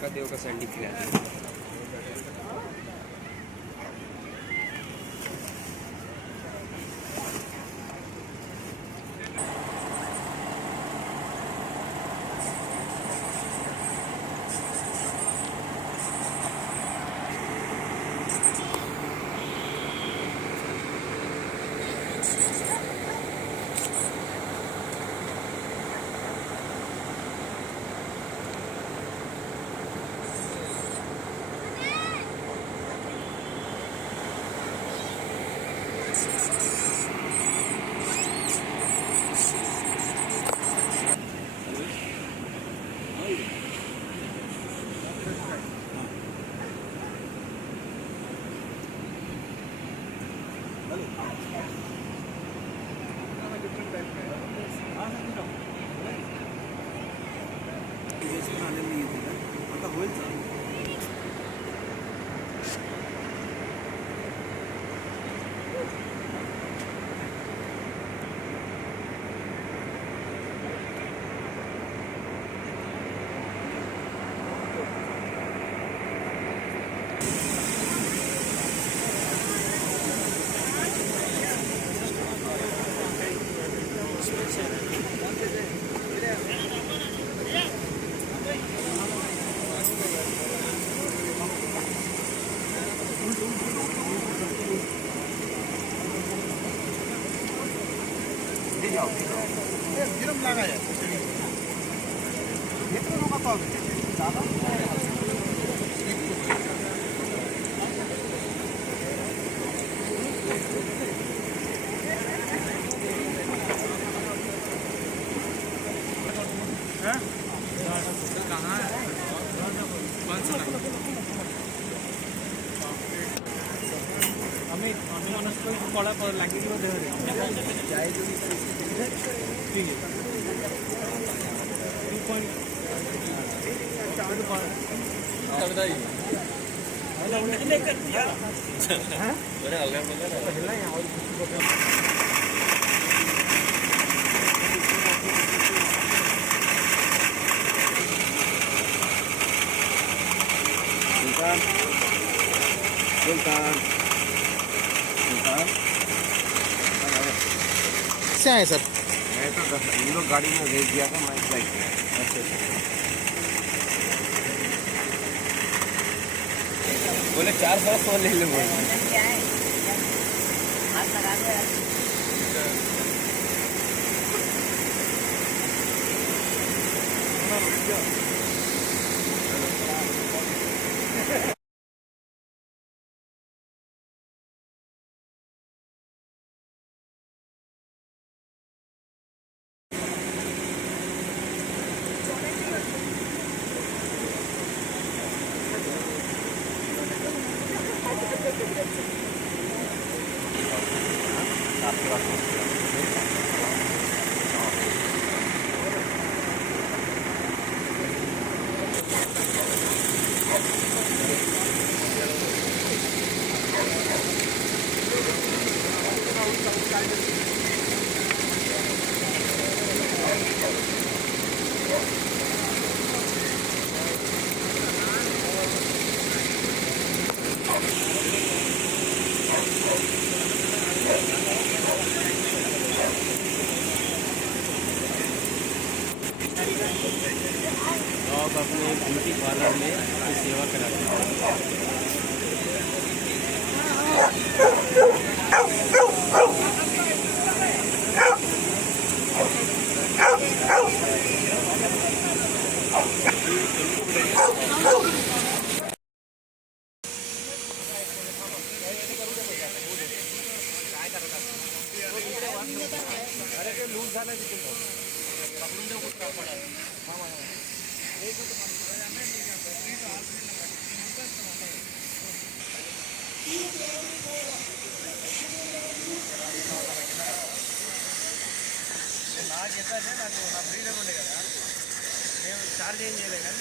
का देव का सर्टिफिकेट गिरम लगाया कड़ा लगे जाए ठीक से आए सर? मैं तो इन लोग गाड़ी में भेज दिया था, मैं फ्लाइट में। अच्छा बोले 400 ले लो। क्या है हाथ लगा दो यार। आपके पास आप अपने ब्यूटी पार्लर में सेवा कराते हैं। నాకైతే నాకు నా ఫ్రీడమ్ ఉండే కదా నేను చార్జ్ ఏం చేయలే కానీ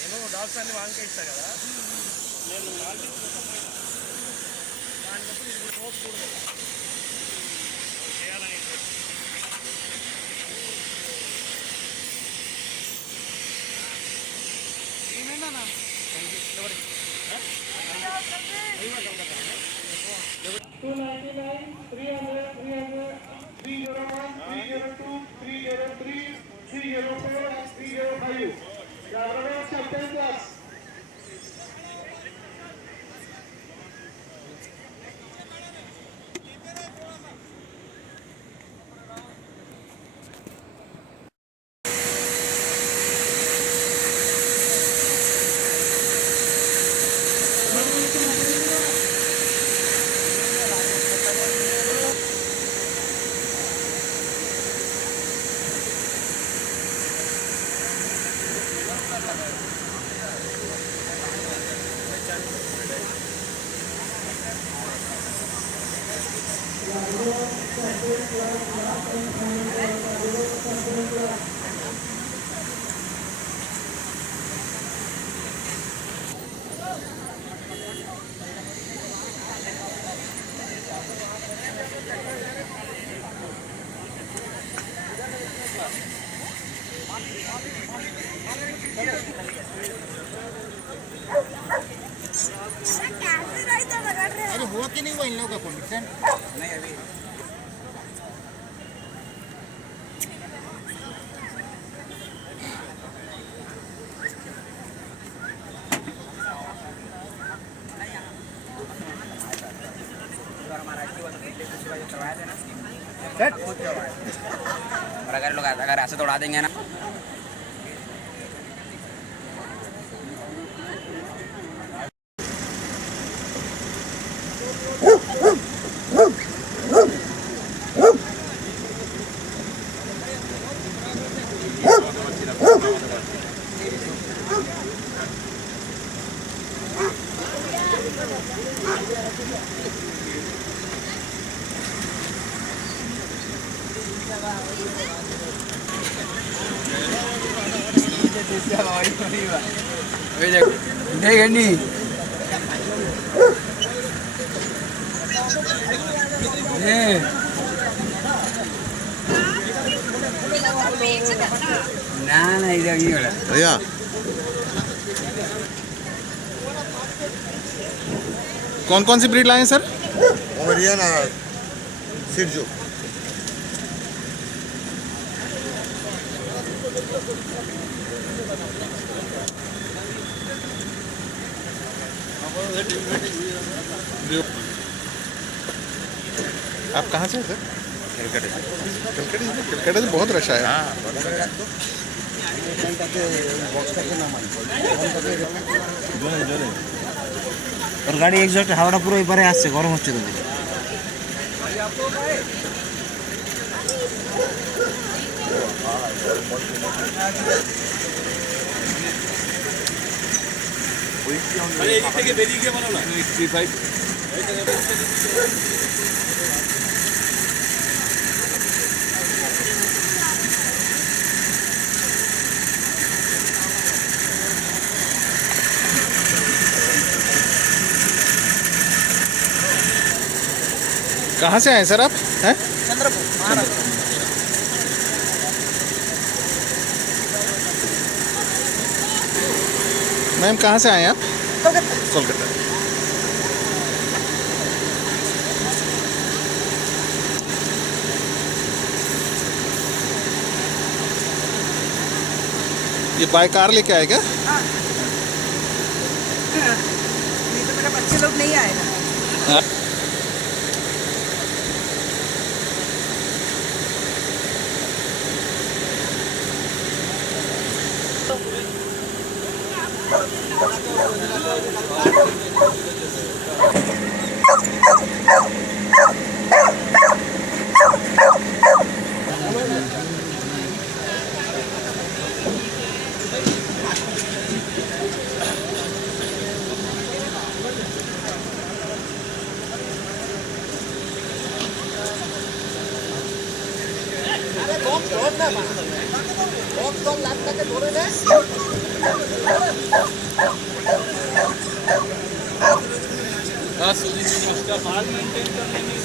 నేను డాగ్స్ అన్ని వాంకే ఇస్తా కదా నేను దానికప్పుడు ఇప్పుడు చూడకూడదు చేయాలని ఏమైందన్నా 299, 300, 300, 301, 302, 303, 304, and 305. The advance of 10 plus. अरे हुआ कि नहीं हुआ इन लोगों का कंडीशन नहीं अभी और अगर लोग अगर ऐसे दौड़ा देंगे ना देखनी ना ना इधर नहीं हो रहा भैया कौन कौन सी ब्रीड लाए हैं सर पोमेरियन और सिरजू आप कहाँ से हैं सर कलकत्ते से बहुत रश आया और गाड़ी एग्जैक्ट हावड़ा পুরো এবারে আসছে গরম হচ্ছে তো আরে এই থেকে বেরিয়ে গিয়ে বলো না 35 कहाँ से आए सर आप हैं चंद्रपुर महाराष्ट्र मैम कहाँ से आए हैं आप कोलकाता ये बाय कार लेके आए क्या नहीं तो मेरा बच्चे लोग नहीं आएगा हाँ? उसका बाल मेंटेन करने में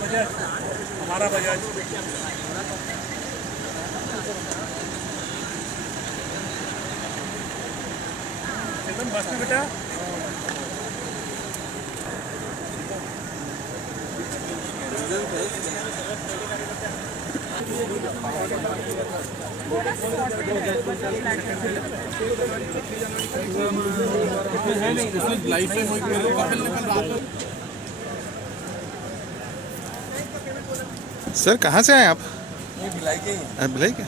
बजाज हमारा बजाज एकदम बस में बेटा लाइफ में सर कहाँ से आए आप? भिलाई के ही। भिलाई के?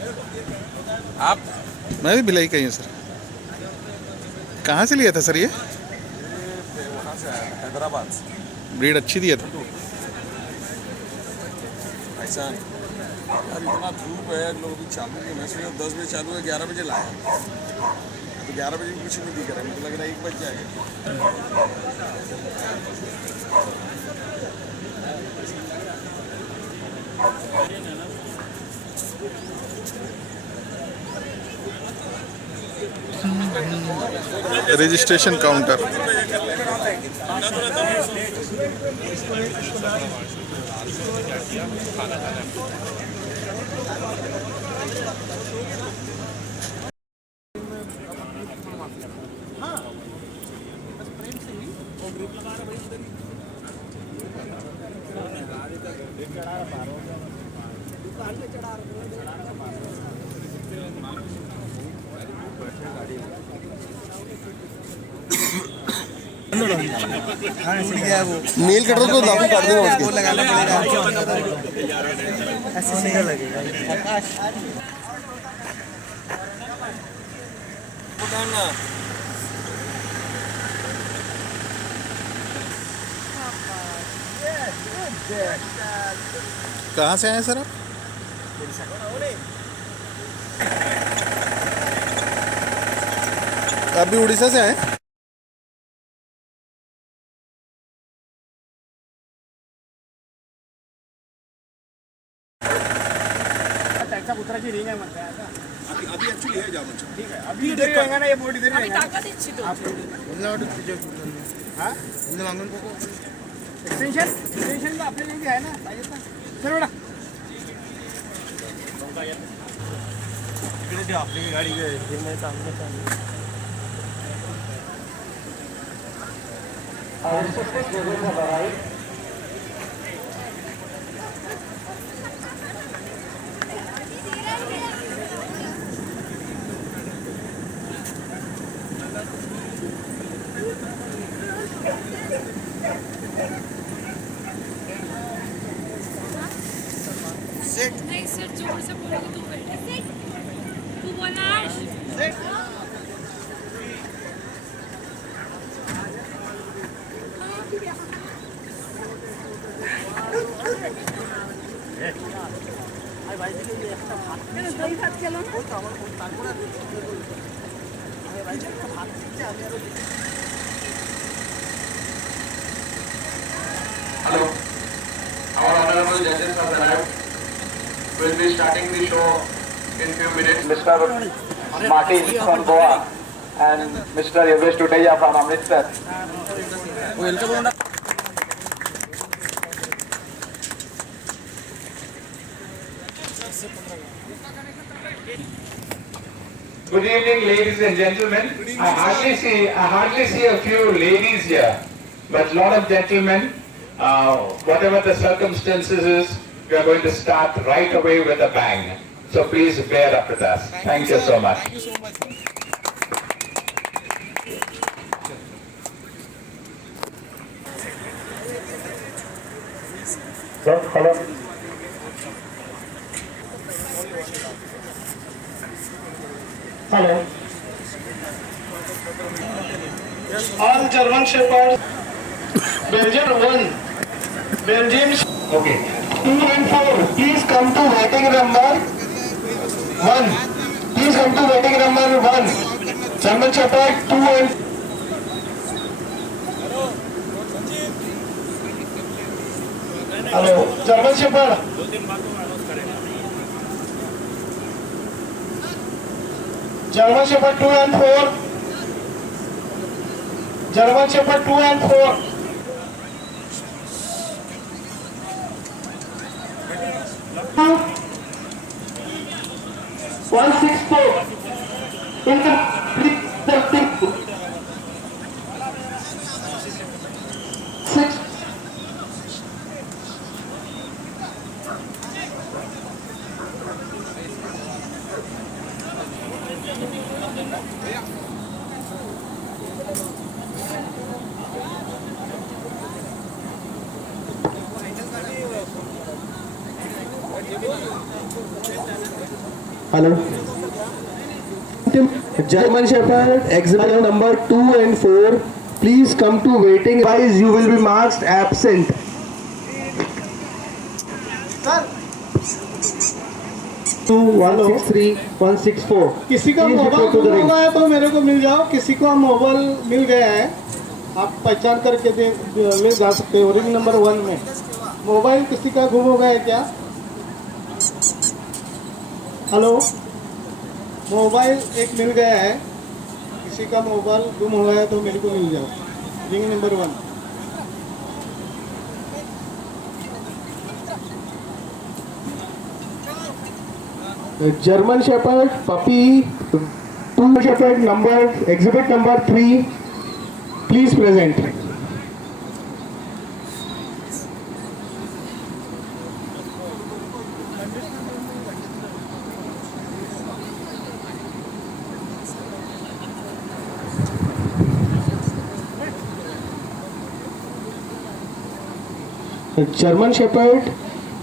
आप? मैं भी भिलाई का ही हूँ सर। कहाँ से लिया था सर ये? वहाँ से आया हैदराबाद से। ब्रीड अच्छी दिया था। ऐसा यार इतना धूप है लोग अभी चालू है। मैं सोचा 10 बजे चालू है 11 बजे लाया तो 11 बजे कुछ नहीं दिख रहा है। मुझे लग रहा है 1 बज जाएगा। Registration counter. नेल कटर को लागू कर देंगे उसके। लगाना पड़ेगा ऐसे सीधा लगेगा। कहाँ से आए सर आप? आप भी उड़ीसा से आए? उतराची रिंग आहे म्हणते आता अभी एक्चुअली है जामन ठीक है अभी इधर रहेगा ना ये बोर्ड इधर रहेगा ताकत इच्छितो हां इधर मागून को एक्सटेंशन आपल्याला भी आहे ना पाहिजे ना चल बेटा इकडे ठेव आपली गाडी हे नाही सामने चालू नहीं सर जोर से बोलोगे तू बैठे तू बोला Hello, our honorable judges have arrived. We'll be starting the show in few minutes. Mr. Martin from Goa and Mr. Yogesh Tuteja from Amritsar. Good evening, ladies and gentlemen. I hardly see a few ladies here, but a lot of gentlemen. Whatever the circumstances is, we are going to start right away with a bang. So please bear up with us. Thank you so much. Hello. Hello. All German Shepherds. Belgium 1. Belgium. Okay. 2 and 4. Please come to waiting number 1. Please come to waiting number 1. German Shepherd 2 and hello, German Shepherd. German Shepherd 2 and 4. German Shepherd 2 and 4. One 164. Incomplete 6. Hello. German Shepherd, exhibit number 2 and 4. Please come to waiting. Otherwise, you will be marked absent. Two 163 164. किसी का Please mobile report to the गुम ring. हुआ है तो मेरे को मिल जाओ, किसी का मोबाइल मिल गया है आप पहचान करके ले जा सकते हो। रिंग नंबर 1 में मोबाइल किसी का गुम हो गया है क्या? हेलो, मोबाइल एक मिल गया है, किसी का मोबाइल गुम हो गया है तो मेरे को मिल जाओ। Ring number 1। German Shepherd puppy 2 Shepherd number exhibit number 3. Please present. German Shepherd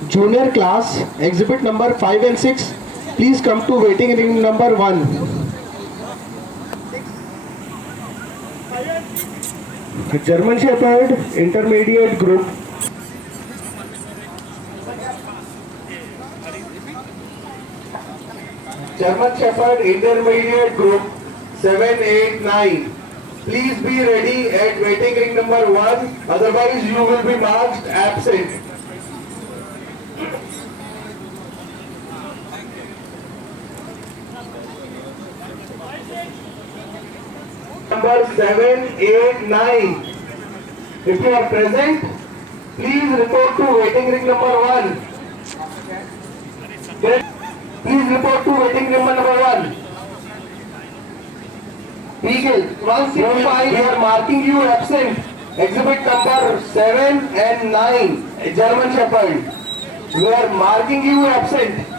junior class exhibit number 5 and 6. Please come to waiting ring number 1. German Shepherd intermediate group. German Shepherd intermediate group 7, 8, 9. Please be ready at waiting ring number 1. Otherwise you will be marked absent. Number 7, 8, 9. If you are present, please report to waiting ring number 1. Please report to waiting ring number 1. Eagle 165. We are marking you absent. Exhibit number 7 and 9. German Shepherd. We are marking you absent.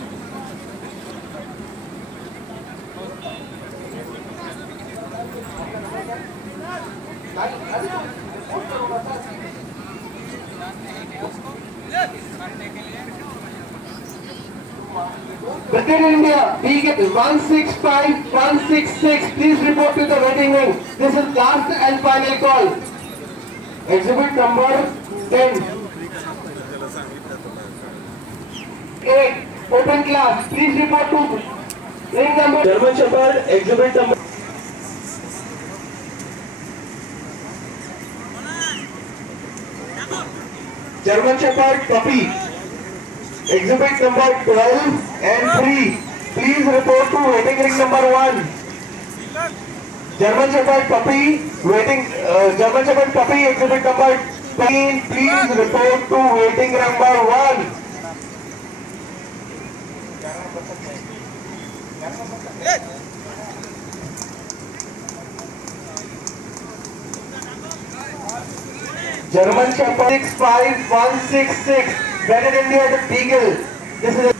Within India, we get 165, 166. Please report to the waiting ring. This is last and final call. Exhibit number 10. 8. Open class. Please report to ring number. German Shepherd. Exhibit number. German Shepherd puppy. Exhibit number 12 and 3. Please report to waiting ring number 1. German Shepherd puppy, German Shepherd puppy, exhibit number 10. Please report to waiting number 1. German Shepherd 65166. Better India the Beagle. This is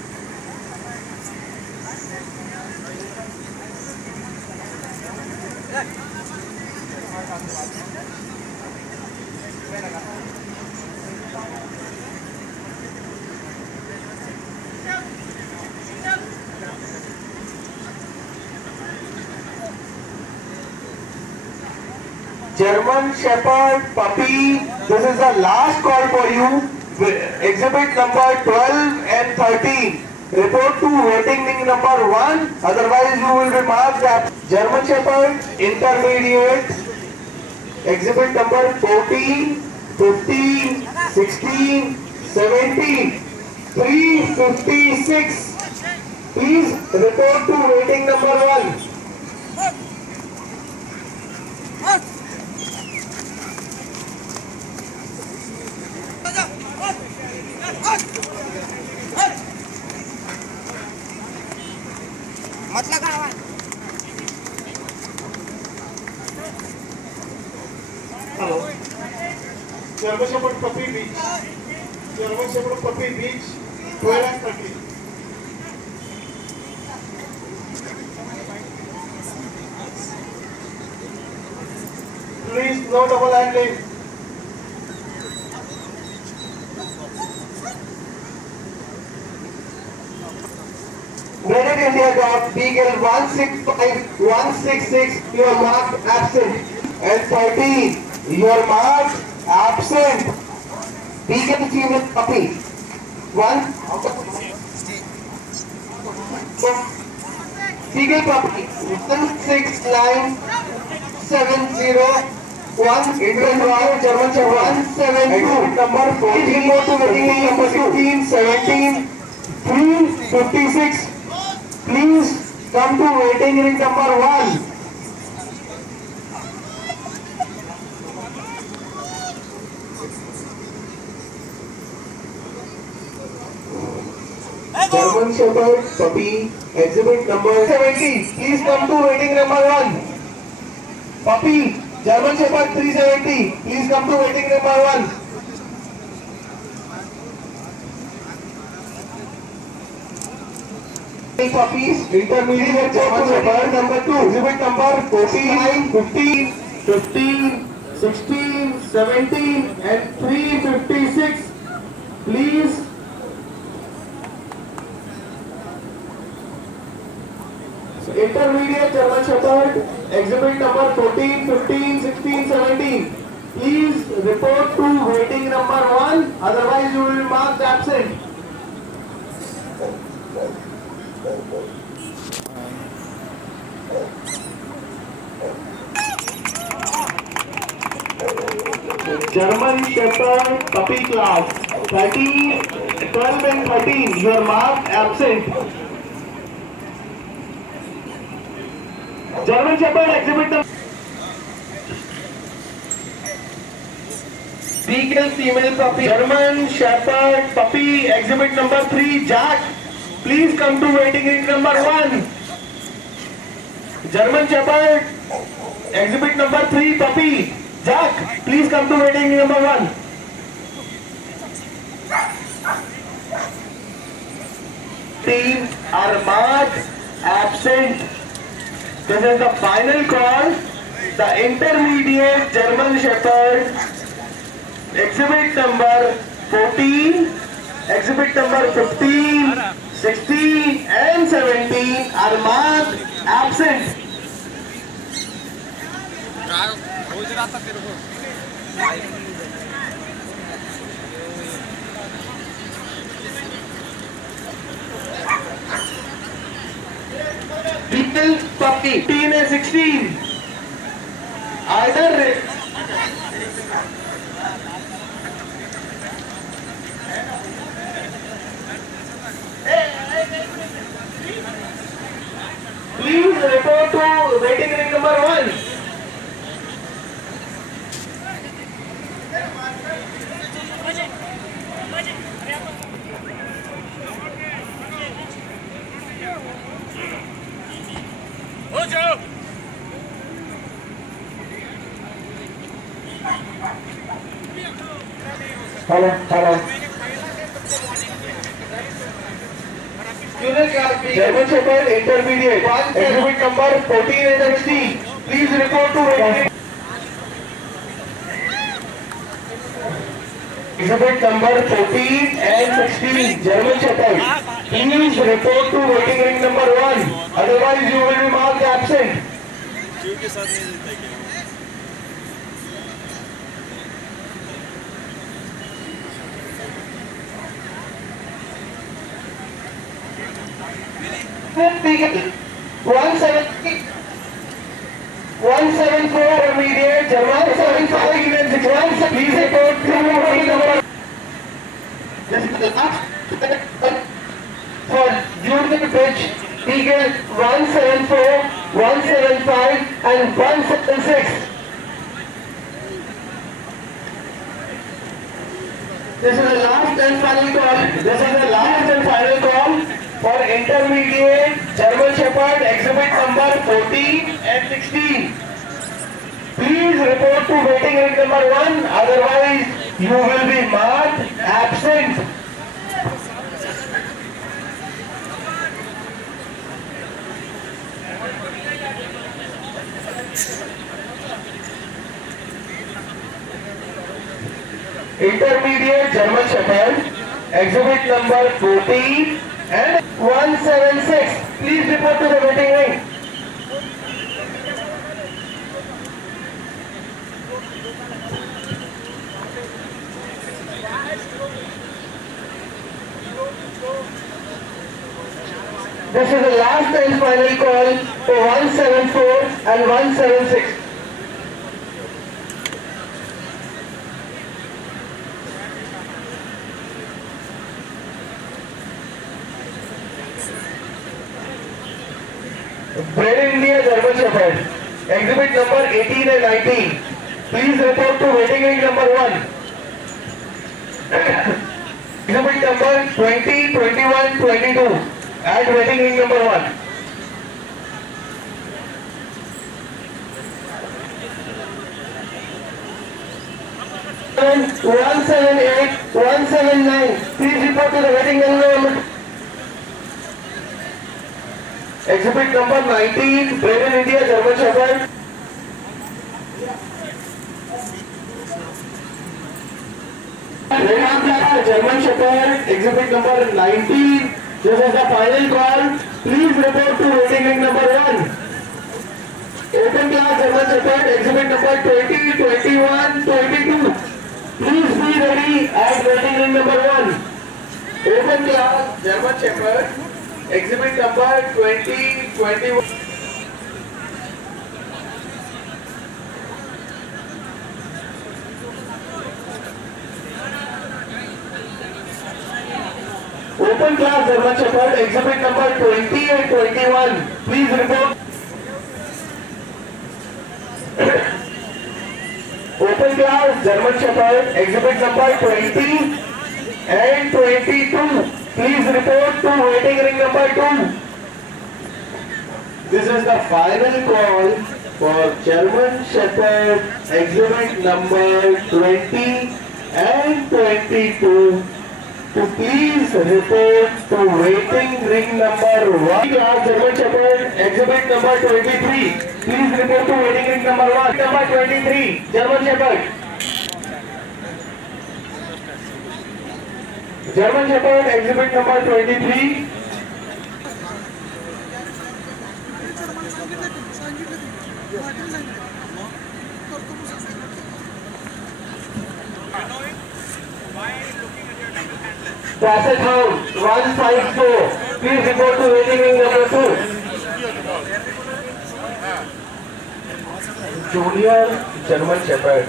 German Shepherd puppy. This is the last call for you. Exhibit number 12 and 13. report to waiting ring number 1, otherwise you will be marked as German Shepherd Intermediate, exhibit number 14, 15, 16, 17, 356. Please report to waiting number 1. मत लगा आवाज Hello. German Shepherd Puppy Beach. German Shepherd Puppy Beach. 12 and 13. Please, no double handling. Graded India dog Beagle 165166, you are marked absent. And 13, you are marked absent. Beagle female puppy. Beagle puppy 16970. Indian Royal German Shepherd 172. Number 14, number 16, 17, 356. Please come to waiting ring number 1. German Shepherd Puppy exhibit number 70. Please come to waiting number 1. Puppy German Shepherd 370. Please come to waiting number 1. Puppies, intermediate German Shepherd number 2, exhibit number 14, 15, 15, 16, 17 and 356. Please intermediate German Shepherd exhibit number 14, 15, 16, 17. Please report to waiting number 1, otherwise you will be marked absent. German Shepherd Puppy class 13, 12 and 13, you are marked absent. German Shepherd exhibit number Beagle female puppy. German Shepherd puppy exhibit number 3, Jack. Please come to waiting ring number 1. German Shepherd exhibit number 3, puppy, Jack. Please come to waiting ring number 1. Team are marked absent. This is the final call. The intermediate German Shepherd exhibit number 14, exhibit number 15, 16 and 17 are marked absent. खोज रहा था तेरे को Beagle puppy 15 and 16 either please report to waiting ring number 1. हो जाओ Hello. German Shepherd Intermediate, exhibit number 14 and 16. Please report to waiting. Exhibit number 14 and 16, German Shepherd. Please report to waiting ring number 1. Otherwise, you will be marked absent. के साथ नहीं देता क्या 174 immediate, German 75 units, please report to waiting number. This is the last for Union Bridge, Eagle 174, 175 and 176. This is the last and final call. This is the last and final call for intermediate German Shepherd exhibit number 14 and 16. Please report to waiting ring number 1, otherwise you will be marked absent. Intermediate German Shepherd, exhibit number 14 and 176. Please report to the waiting ring. This is the last and final call for 174 and 176. Bred India German Shepherd, exhibit number 18 and 19. Please report to waiting ring number 1. Exhibit number 20, 21, 22 at waiting ring number 1. And 178, 179. Please report to the waiting ring number. Exhibit number 19, Bred India German Shepherd. German Shepherd, exhibit number 19. This is the final call. Please report to waiting ring number 1. Open class German Shepherd, exhibit number 20, 21, 22. Please be ready at waiting ring number 1. Open class German Shepherd, exhibit number 20, 21. Open class German Shepherd, exhibit number 20 and 21. Please report. Open class German Shepherd, exhibit number 20 and 22. Please report to waiting ring number 2. This is the final call for German Shepherd, exhibit number 20 and 22. To please report to waiting ring number 1. Class German Shepherd, exhibit number 23. Please report to waiting ring number 1. Number 23, German Shepherd. German Shepherd, exhibit number 23. Basset Hound 154. Please report to waiting ring number 2. Junior German Shepherd,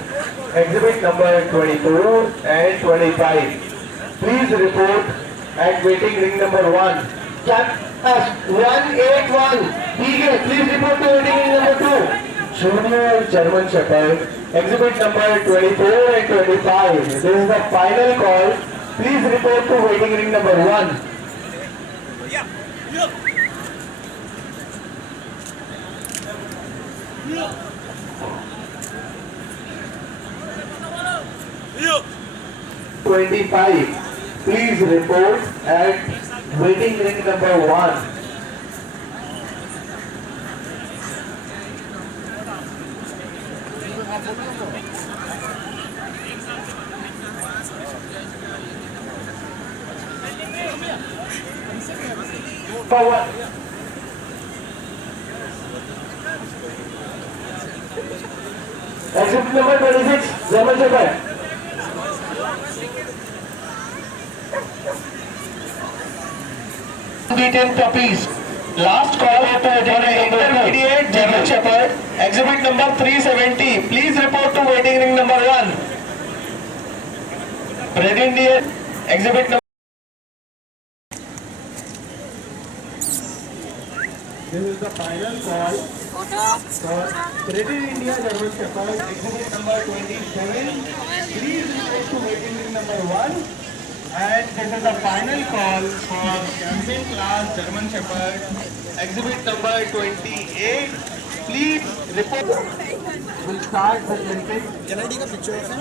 exhibit number 24 and 25. Please report at waiting ring number 1. 181. Please report to waiting ring number 2. Junior German Shepherd, exhibit number 24 and 25. This is the final call. Please report to waiting ring number 1. Yeah. 25. Please report at waiting ring number 1. Forward. Exhibit number 26, German Shepherd. 10 puppies. Last call to intermediate German Shepherd, exhibit number 370. Please report to waiting ring number 1. Red Indian, exhibit number. This is the final call for Red India German Shepherd, exhibit number 27. Please report to waiting ring number 1. And this is the final call for Champion Class German Shepherd, exhibit number 28. Please report. We'll start the limping. Can I take a picture of him?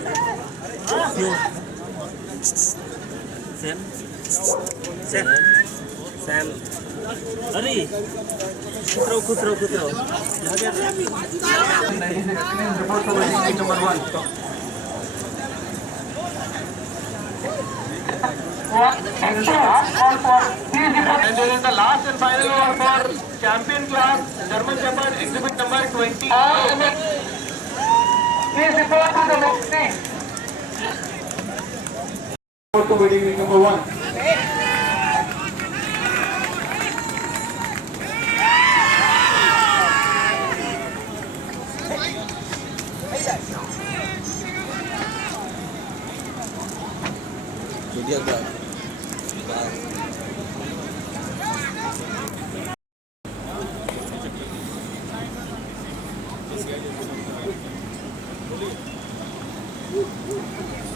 Sam. Hurry. Kutro. Please report to waiting ring number 1. And this is the last and final one for Champion Class German Shepherd, exhibit number 20. Please report to the next thing. Report to waiting ring number 1.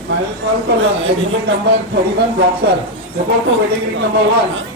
Final call for exhibit number 31 boxer. Report to waiting ring number 1.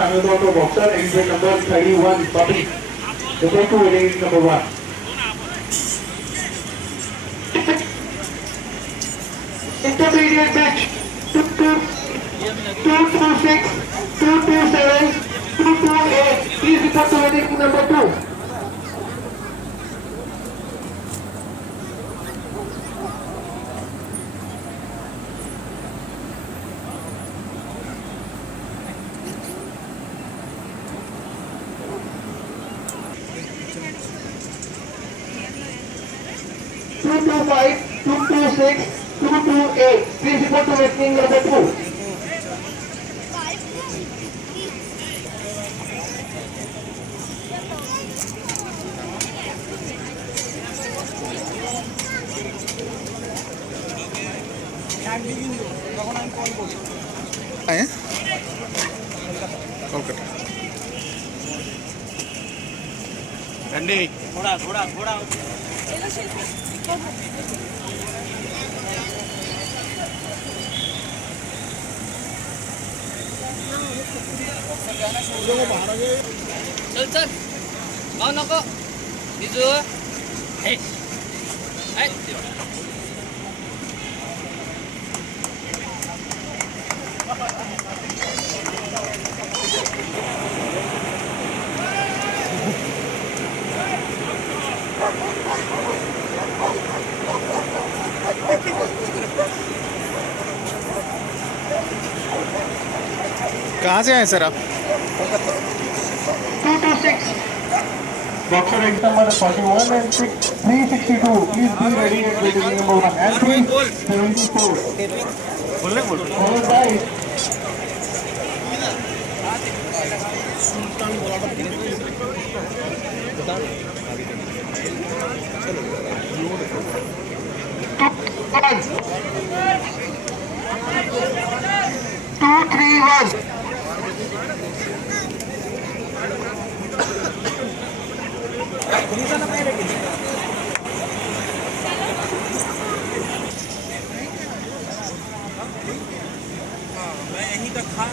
Final call for boxer, exhibit number 31 puppy. Report to waiting ring number 1. Intermediate pitch 226, 227, 228. Please report to waiting ring number 2. Two two five, 226, 228. Please report to waiting number 2. आए कोलकाता घोड़ा चल mau नको Bizu hey कहाँ से आए sir आप? 226. Boxer exit number 41 and 362. Please be ready at waiting ring number 1 and 374. Followed by Two, three, one. मैं यहीं तक खा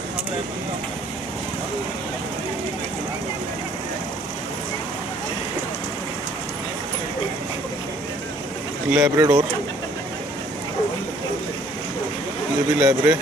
लैब्राडोर, ये भी लैब्रे।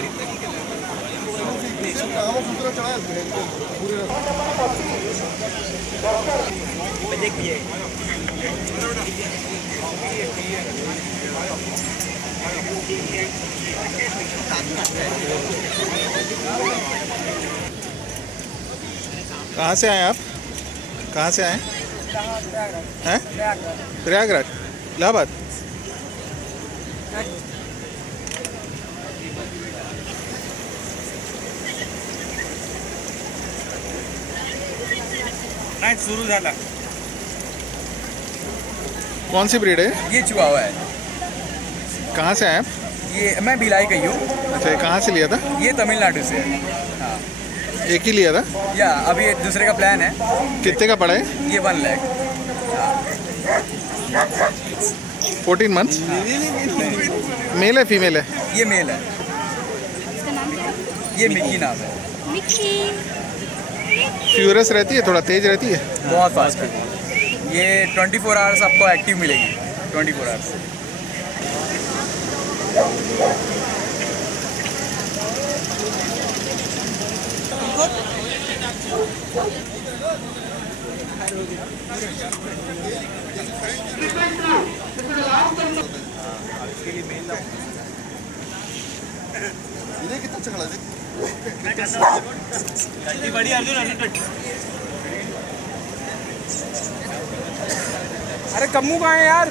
कहाँ से आए आप? कहाँ से आए हैं? प्रयागराज, इलाहाबाद। नाही सुरू झाला. कौन सी ब्रीड है? ये चिहुआहुआ है। कहाँ से आए आप? ये मैं भिलाई का ही हूँ। अच्छा, ये कहाँ से लिया था? ये तमिलनाडु से है। हाँ, एक ही लिया था? या अभी एक दूसरे का प्लान है। कितने का पड़ा है? ये 1 लाख। 14 मंथ्स। मेल है फीमेल है? ये मेल है। इसका नाम क्या है? ये मिकी नाम है। मिक्की. फ्यूरस रहती है, थोड़ा तेज रहती है। बहुत फास्ट है। ये 24 आवर्स आपको एक्टिव मिलेगी। 24 आवर्स। कितना चकला बड़ी अर्जुन अरे कम्मू कहाँ है यार?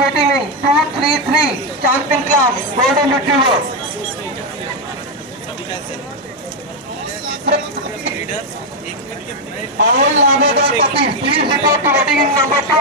Waiting 233 champion class golden retriever. All Labrador puppies, please report to waiting in number 2.